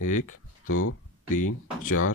1 2 3 4